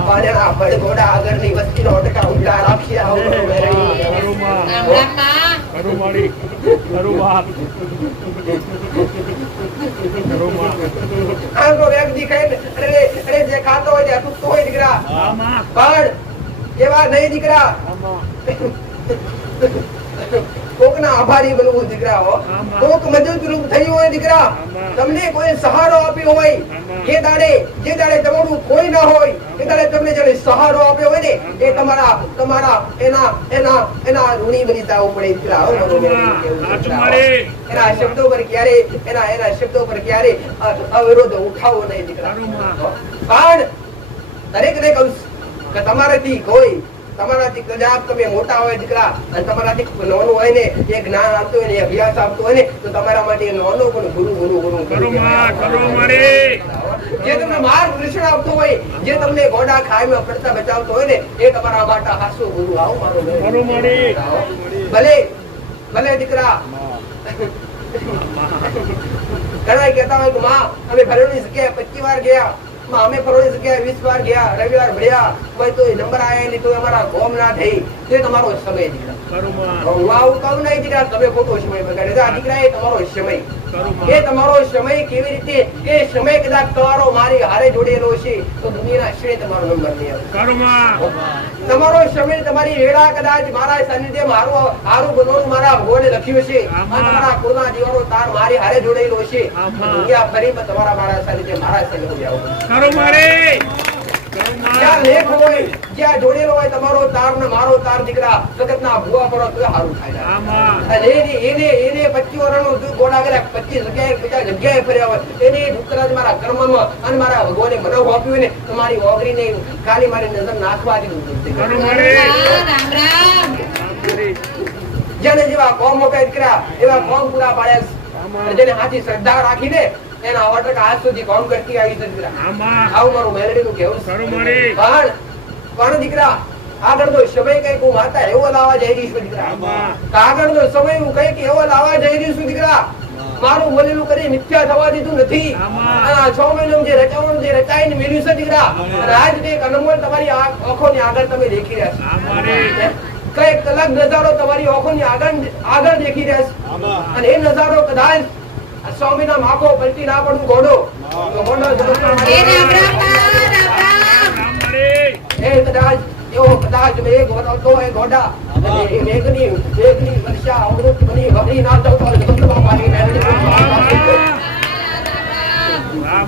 પાડ્યા ફળ ઘોડા આગળની વસ્તીનો અટકા ઉડા રાખ્યા આંગો રોટલી ખાઈને અરે જે ખાતો હોય તે અટૂટતો હોય દીકરા. આમાં પણ એવા નહીં દીકરા. આમાં કોકના આભારી બનવું દીકરા હો. કોક મદદરૂપ થયું હોય દીકરા. તમને કોઈ સહારો આપ્યો હોય જે દાડે તમારું કોઈ ના હોય એ દાડે તમને જેને સહારો આપ્યો હોય ને એ તમારા એના ઋણી બની જવું પડે દીકરા. એના શબ્દો પર ક્યારે અવિરોધ ઉઠાવો નહીં દીકરા. પણ દરેકને કહું કે તમારાથી કદાચ તમે મોટા હોય દીકરા અને તમારાથી નાનું હોય ને એ જ્ઞાન આપતું હોય ને અભ્યાસ આપતું હોય ને તો તમારા માટે નાનો પણ ગુરુ જે તમને માર્ગદર્શન આપતું હોય, જે તમને ગોડા ખાઈમાં પડતા બચાવતો હોય ને એ તમારા માટે હાસો ગુરુ. આવો મારો ભલે દીકરા. ઘણા કહેતા હોય કે માં અમે ભરેલી જગ્યાએ 25 વાર ગયા, અમે ફરવાની જગ્યાએ 20 વાર ગયા, રવિવાર ભર્યા હોય તો નંબર આયા નહીં તો અમારા ગોમ ના થઈ. તે તમારો સમય દીકરા. હું આવું કહું નહીં દીકરા તમે ખોટો સમય બગાડે. આ દીકરા એ તમારો સમય, એ તમારો સમય કેવી રીતે એ સમય કદાચ તમારો મારી હારે જોડેલો છે તો દુનિયાના શ્રેય તમારો નંબર નહીં આવે. તમારો સમય તમારી વેળા કદાચ મારા સાનિધ્ય હારું બનવાનું મારા ભગવાને લખ્યું છે, તમારા કુળના જીવનો તાર મારી હારે જોડેલો છે. દુનિયા ફરી તમારા મારા સાનિધ્ય મારા સાનિધ્ય આવો. જ્યાં લેખ હોય, જ્યાં જોડેલો હોય તમારો તાર ને મારો તાર દીકરા જગતના ભૂવા પડો તો સારું થાય. એને 25 વર્ષનો ગોળા કર્યા, 25 જગ્યાએ ફર્યા હોય એને દુઃખરાજ મારા કર્મમાં અને મારા ભગવાને મને આપ્યું ને તમારી ઓગરીને ખાલી મારી નજર નાખવા દીધું. જેને જેવા કોમ મોકલ કર્યા એવા કોમ પૂરા પાડ્યા. જેને સાચી શ્રદ્ધા રાખીને એના ઓર્ડર આજ સુધી કોમ કરતી આવી છે દીકરા. આવું મારું મેલડીનું કહેવું છે. પણ દીકરા આગળનો સમય કઈક હું માતા એવો લાવવા જઈ રહી છું દીકરા. આગળનો સમય હું કઈક એવો લાવવા જઈ રહી છું દીકરા. મારું બોલેલું કરી મિથ્યા થવા દીધું નથી. 6 મહિનામાં જે રચાવાનું જે રચાઈને મેળ્યું છે દીકરા, અને આજ કઈક અનમોલ તમારી આંખોની આગળ તમે દેખી રહ્યા છો. કઈક અલગ નજારો તમારી આંખોની આગળ દેખી રહ્યા છે. અને એ નજારો કદાચ સ્વામીના માખો પલટી ના પડતું ઘોડો કદાચ મેઘ વરસતો હોય ઘોડા મેઘની વર્ષા અમૃત બની વહી ના જતો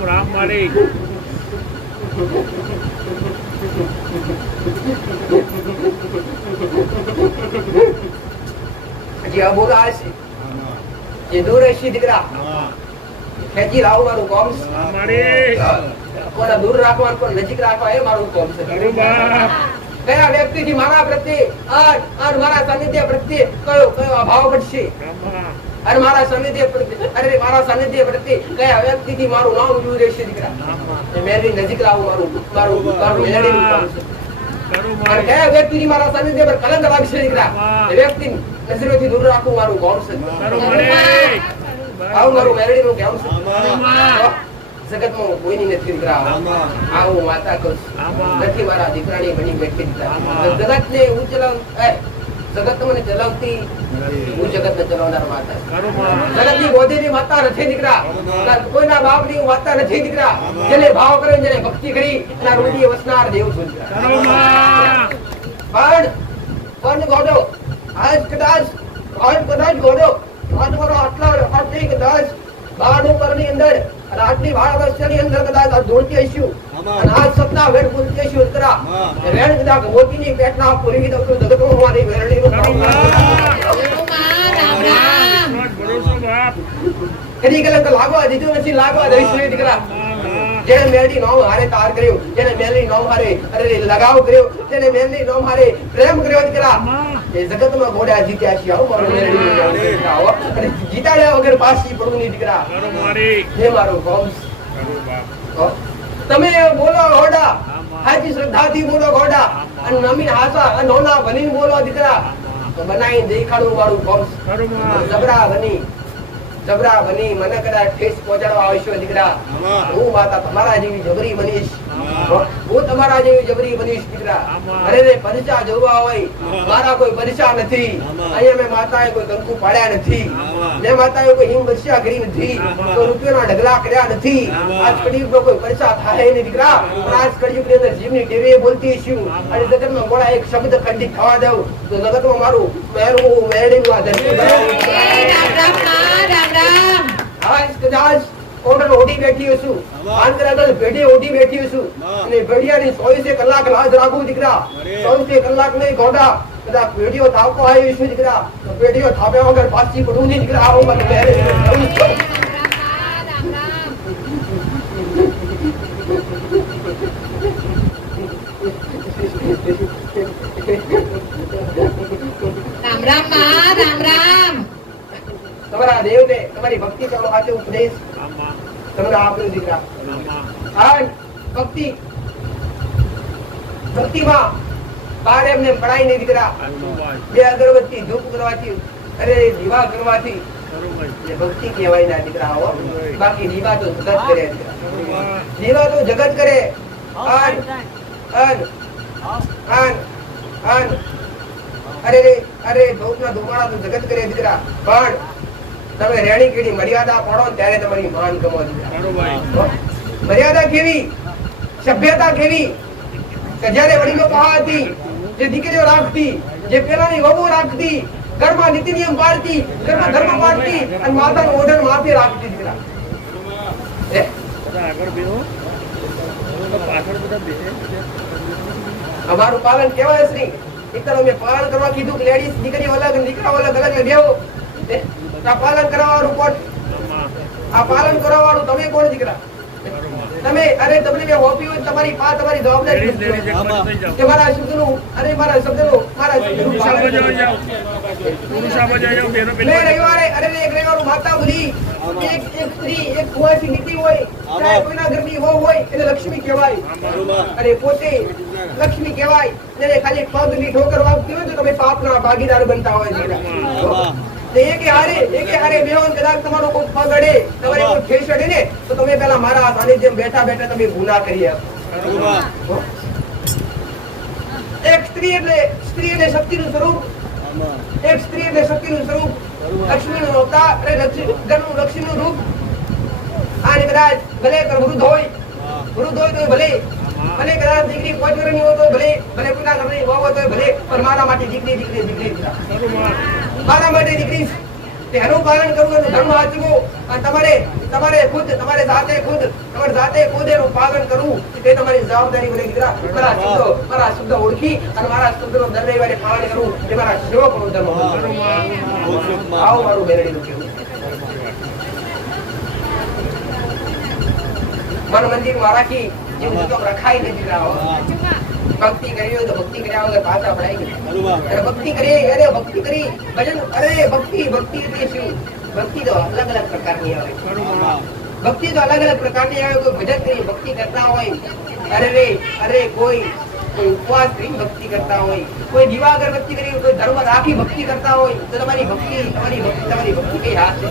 રામ મારી હજી આ બોલા છે જે દૂર હશે દીકરા ખેંચી લાવવાનું કામ છે. કોને દૂર રાખવાનું કોને નજીક રાખવા એ મારું કામ છે. કયા વ્યક્તિથી મારા પ્રત્યે અને મારા સાનિધ્ય પ્રત્યે કયો અભાવ પડશે અને મારા સાનિધ્ય પ્રત્યે કયા વ્યક્તિથી મારું નામ ઉજવું રહેશે દીકરા. મેરી નજીક લાવવું મારું મેલડીનું કામ છે. અને કયા વ્યક્તિથી મારા સાનિધ્ય પર કલંક લાગશે દીકરા એ વ્યક્તિ નજરોથી દૂર રાખવું મારું કામ છે. આવું મારું મેલડીનું કામ છે. જગતમાં કોઈની નથી દીકરા. આવું માતા કહું નથી મારા દીકરાની બની બેઠી જગતને હું જગત મને ચલાવતી હું જગતને ચલાવનાર માતા. જગતની ગોદીની માતા નથી દીકરા. કોઈના બાપની માતા નથી દીકરા. જેને ભાવ કરે જેને ભક્તિ કરી એના રૂઢી વસનાર દેવ છું. પણ ગોડો આજ કદાચ ગોડો આજ મારો આટલી કદાચ 12 ઉંમરની અંદર અને આટલી 12 વર્ષની અંદર કદાચ દોડતી હશું અને આજ સપના વેડ પૂરતી હશું દીકરા. વેડ કદાચ મોતીની પેટના પૂરી દઉં જગતમાં મારી વેરણીનું કદી કલંક લાગવા દીધું નથી, લાગવા દઈશું દીકરા. જેને મેલડી નામ હારે તાર કર્યો, જેને મેલડી નામ હારે લગાવ કર્યો, જેને મેલડી નામ હારે પ્રેમ કર્યો દીકરા એ જગતમાં ઘોડા જીત્યા છે. આવું મારું મેલડીનું દીકરા અને જીતાડ્યા વગર પાછી પડવું નહીં દીકરા. હે મારું કોમ તમે બોલો ઘોડા હાજી શ્રદ્ધાથી બોલો ઘોડા અને નમીન હાસા નોના બનીને બોલો દીકરા તો બનાવીને દેખાડવું મારું કોમ જબરા બની મને કદાચ ઠેસ પહોંચાડવા આવશો દીકરા હું માતા તમારા જેવી જબરી બનીશ. હું તમારા જેવી જબરી બનીશ દીકરા. અરે રે પરીક્ષા જોવા હોય મારા કોઈ પરીક્ષા નથી. અહીંયા મેં માતાએ કોઈ કંકુ પાડ્યા નથી. મેં માતાએ કોઈ હિમ વર્ષા કરી નથી. કોઈ રૂપિયાના ઢગલા કર્યા નથી. આજ કળિયુગનો કોઈ પરીક્ષા થાય નહીં દીકરા. પણ આજ કળિયુગની અંદર જીવની ટેવે બોલતી છું અને જગતમાં મોડા એક શબ્દ ખંડિત થવા દઉં તો જગતમાં મારું મેરવું મેરડીનું આ ધરતી રામ રામ. આજ કદાચ કોટલ ઓઢી બેઠી હશું. આંતરાગલ ભેડી ઓઢી બેઠી હશું. અને ભેડિયાની 24 કલાક લાજ રાખું દીકરા. 24 કલાક નહીં ગોડા. કદાચ ભેડિયો થાપો આવી છું દીકરા. તો ભેડિયો થાપ્યા વગર પાછી પડું નહીં દીકરા. આવો મને મેરે રામ રામ. રામ રામ. તમારા દેવને તમારી ભક્તિ કરો સાચો ઉપદેશ તમને આપ્યો દીકરા. આ ભક્તિ ભક્તિમાં બાર એમને પડાય નહીં દીકરા. બે અગરબત્તી ધૂપ કરવાથી અરે દીવા કરવાથી એ ભક્તિ કહેવાય ના દીકરા. હો બાકી દીવા તો જગત કરે દીકરા. દીવા તો જગત કરે. અન અન અન અન અરે રે અરે ધૂપના ધુમાડા તો જગત કરે દીકરા. પણ તમે રેણી કેડી મર્યાદા પાડો ત્યારે તમારી માન ગમો દીકરા. મર્યાદા કેવી, સભ્યતા કેવી કે જ્યારે વડીલો કહા હતી જે દીકરીઓ રાખતી, જે પેલાની વહુ રાખતી, ઘરમાં નીતિ નિયમ પાળતી, ઘરમાં ધર્મ પાળતી અને માતાનું ઓઢણ માથે રાખતી દીકરા. અમારું પાલન કેવાય શ્રી. એક તરફ મેં પાલન કરવા કીધું કે લેડીઝ દીકરીઓ અલગ દીકરાઓ અલગ અલગ બેવો. આ પાલન કરાવવાનું કોણ? આ પાલન કરાવવાનું તમે કોણ દીકરા? તમે અરે તમને મેં હોપી હોય તમારી જવાબદારી કે મારા શબ્દનું અરે મારા શબ્દનું મેં રવિવારે અરે એક રવિવાર માતા બોલી એક સ્ત્રી એક કુંવાસી નીકળી હોય ચાહે કોઈના ઘરની વહુ હોય એને લક્ષ્મી કહેવાય. અને પોતે લક્ષ્મી કહેવાય. એને ખાલી પગની ઠોકર વાગતી હોય તો તમે પાપના ભાગીદાર બનતા હોય દીકરા. એકે હારે બેહોન કદાચ તમારો કોઈ પગ અડે, તમારી કોઈ ઠેસ અડે ને તો તમે પેલા મારા સાનિધ્યમાં બેઠા બેઠા તમે ગુનાહ કરી આપો. એક સ્ત્રી એટલે શક્તિનું સ્વરૂપ. એક સ્ત્રી એટલે શક્તિનું સ્વરૂપ. લક્ષ્મીનું અવતાર અને લક્ષ્મીનું રૂપ. આને કદાચ ભલે વૃદ્ધ હોય તો ભલે ભલે કદાચ દીકરી 5 વર્ષની હોય તો ભલે કોઈના ઘરની વહુ હોય તો ભલે પણ મારા માટે દીકરી મારા માટે દીકરી તેનું પાલન કરવું, એનું ધર્મ આચરવો અને તમારે જાતે ખુદ એનું પાલન કરવું તે તમારી જવાબદારી બને દીકરા. મારા શબ્દ ઓળખી અને મારા શબ્દનો દર રવિવારે પાલન કરવું એ મારા સેવકનો ધર્મ. આવું મારું બેરડીનું કહેવું. મન મંદિરમાં રાખી જેવું તો રખાય નહીં દીકરા. ભક્તિ કરી હોય તો ભક્તિ કર્યા વગર પાછા પડાય નહીં. ભક્તિ કરી ભજન ભક્તિ એટલે શું? ભક્તિ તો અલગ અલગ પ્રકારની આવે. ભક્તિ તો અલગ અલગ પ્રકારની આવે. કોઈ ભજન કરી ભક્તિ કરતા હોય, અરે કોઈ ઉપવાસ કરી ભક્તિ કરતા હોય, કોઈ દીવા અગરબત્તી કરી, કોઈ ધર્મ રાખી ભક્તિ કરતા હોય તો તમારી ભક્તિ કઈ હાશી?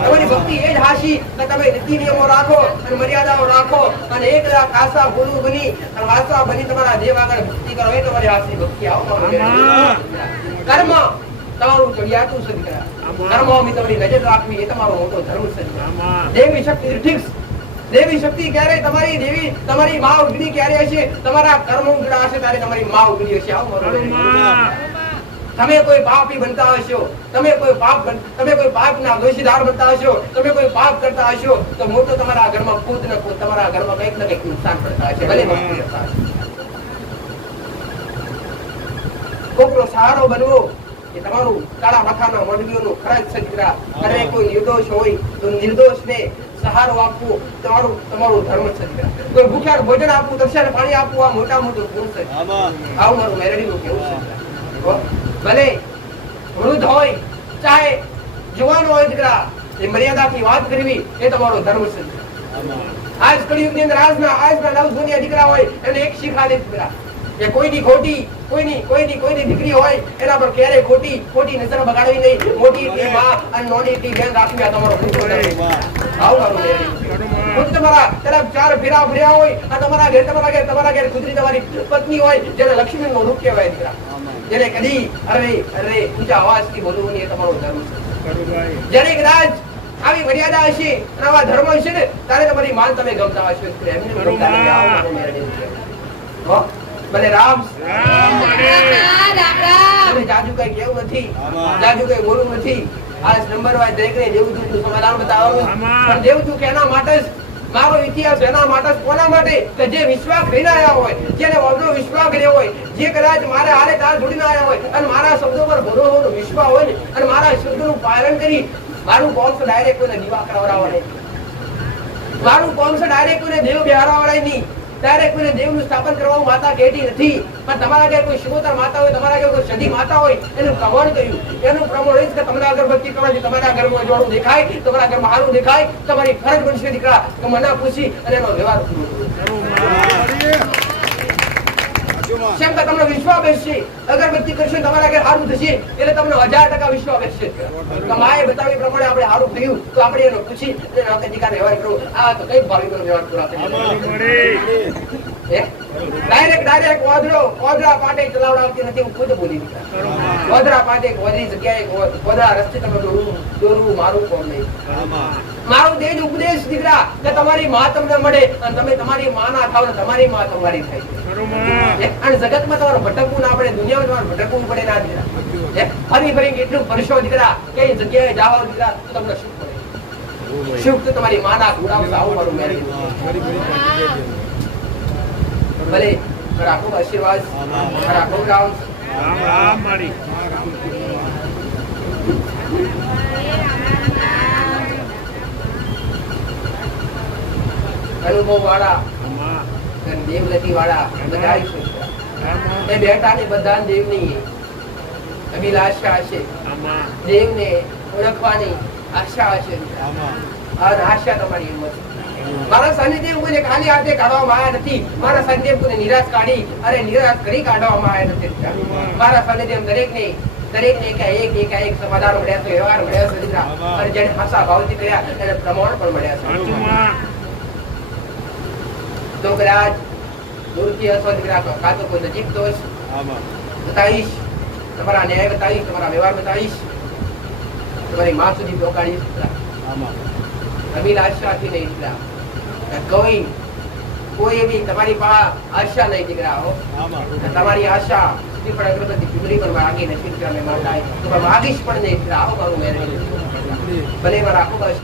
તમારી ભક્તિ એ જ હાશી કે તમે નીતિ નિયમો રાખો અને મર્યાદાઓ રાખો અને એક ખાસા ગુરુ બની અને વાસા બની તમારા દેવ આગળ ભક્તિ કરો એ તમારી હાશી ભક્તિ. આવો કર્મ તમારું ચડિયાતું છે દીકરા. કર્મોમાં તમારી નજર રાખવી એ તમારો મોટો ધર્મ છે. દેવી શક્તિ ઠીક. દેવી શક્તિ ક્યારે તમારી માં ઉગડી ક્યારે હશે? તમારા કર્મ ઉગડા હશે ત્યારે તમારી માં ઉગડી હશે. આવો તમે કોઈ પાપી બનતા હશો, તમે કોઈ પાપના દોષીદાર બનતા હશો, તમે કોઈ પાપ કરતા હશો તો મોટો તમારા ઘરમાં તમારા ઘરમાં કંઈક ને કંઈક નુકસાન પડતા હશે. ભલે કોકનો સહારો બનવો એ તમારું કાળા માથાના મોઢવીઓનું ખરજ છે દીકરા. અરે કોઈ નિર્દોષ હોય તો નિર્દોષને સહારો આપવો તમારું ધર્મ છે દીકરા. કોઈ ભૂખ્યા ભોજન આપવું, તરસ્યાને પાણી આપવું આ મોટું ગુણ છે. આવું મારું મેરડીનું કેવું છે. ભલે વૃદ્ધ હોય ચાહે જુવાન હોય દીકરા, એ મર્યાદાથી વાત કરવી એ તમારો ધર્મ છે. આજ કળિયુગની અંદર આજના નવજુનિયા દીકરા હોય એને એક શીખ આલે દીકરા કે કોઈની દીકરી હોય એના પર ક્યારે ખોટી નજર બગાડવી નહીં. મોટી ટી માં અને નાની ટી બેન રાખવી આ તમારો ખુદ તમારા તરફ ચાર ફેરા ફર્યા હોય આ તમારા ઘેર કુદરી તમારી પત્ની હોય જેને લક્ષ્મીનો રૂપ કહેવાય દીકરા, જેને કદી અરે ઊંચા અવાજથી બોલવું નહીં, એ તમારો ધર્મ છે. જેને કદાચ આવી મર્યાદા હશે અને આવા ધર્મ હશે ને ત્યારે તમારી માન તમે ગમતા હશો. એમને ગમતા નથી, આવો મારો મેરડી છે. હો ભલે રામ જાજુ કઈ કેવું નથી, જાજુ કઈ બોલવું નથી. આ નંબર વાય દરેકને દેવદૂતનું સમાધાન બતાવવાનું, પણ દેવદૂત એના માટે જ મારો ઇતિહાસ એના માટે જ, કોના માટે કે જે વિશ્વાસ લઈને આવ્યા હોય, જેને વધુ વિશ્વાસ કર્યો હોય, જે કદાચ મારે હારે તાર જોડીને આવ્યા હોય અને મારા શબ્દો પર ભરોસો વિશ્વાસ હોય ને અને મારા શબ્દોનું પાલન કરી મારું કોમ છે ડાયરેક્ટ કોઈને દીવા કરાવડાવવા નહીં, મારું કોમ છે ડાયરેક્ટ કોઈને દેવ બિહારવાળા નહીં, ડાયરેક્ટ કોઈને દેવનું સ્થાપન કરવામાં માતા કહેતી નથી. પણ તમારા ઘેર કોઈ શિવોતર માતા હોય, તમારા ઘેર કોઈ સદી માતા હોય, એનું પ્રમાણ કર્યું, એનું પ્રમાણ એ જ કે તમારા અગરબત્તી કરવાથી તમારા ઘરમાં અજવાળું દેખાય, તમારા ઘરમાં સારું દેખાય. તમારી ફરજ બનશે દીકરા કે મને પૂછી અને એનો વ્યવહાર કેમ કે તમને વિશ્વાસ બેસશે, અગરબત્તી કરશે તમારા ઘેર સારું થશે એટલે તમને 1000% વિશ્વાસ બેસશે. માએ બતાવી પ્રમાણે આપણે સારું થયું તો આપણે એનો પૂછી અને દીકરાને વ્યવહાર કરવો. આ તો કઈ ભાવિકોનો વ્યવહાર પૂરા થઈ ડાયરેક્ટ ઓદરા પાટે ચલાવડાવતી નથી, હું ખુદ બોલી દીકરા. ઓદરા પાટે ઓદરી જગ્યાએ ઓદરા રસ્તે તમે દોરવું મારું કોમ નહીં. મારું તેજ ઉપદેશ દીકરા કે તમારી માં તમને મળે અને તમે તમારી માં ના થાવ ને તમારી માં તમારી થાય. અને જગતમાં તમારે ભટકવું ના પડે, દુનિયામાં તમારે ભટકવું પડે ના દીકરા. ફરી એટલું ફરશો દીકરા કઈ જગ્યાએ જાઓ દીકરા તો તમને સુખ મળે. સુખ તો તમારી માં ના ગુડાવ આવું મારું મેરેજ. ભલે રાખો આશીર્વાદ, રાખો રામ રામ મારી અનુભવ વાળા દેવલતી વાળા બધા એ બેઠા ને બધા દેવ ની અભિલાષા હશે, દેવને ઓળખવાની આશા હશે. આશા તમારી હિંમત. મારા સાનિધ્ય કોઈને ખાલી હાથે કાઢવામાં આવ્યા નથી, મારા સાનિધ્ય કોઈને નિરાશ કાઢી અરે નિરાશ કરી કાઢવામાં આવ્યા નથી. મારા સાનિધ્ય દરેકને એક સમાધાન મળ્યા છે, વ્યવહાર મળ્યા છે દીકરા. અને જેને આશા ભાવથી કર્યા એને પ્રમાણ પણ મળ્યા છે. તો કદાચ દૂરથી અથવા દીકરા કાં તો કોઈ નજીક દોષ બતાવીશ, તમારા ન્યાય બતાવીશ, તમારા વ્યવહાર બતાવીશ, તમારી માં સુધી પહોંચાડીશ. અભિલાષાથી નહીં દીકરા, કોઈ એવી તમારી પાસે આશા નહીં દીકરા. હો તમારી આશા પણ અગરબત્તી ચૂંટણી પર માગી નથી દીકરા. મેં માગીશ પણ નહીં દીકરા. આવો મારું મેરેજ ભલે એમાં રાખો બસ.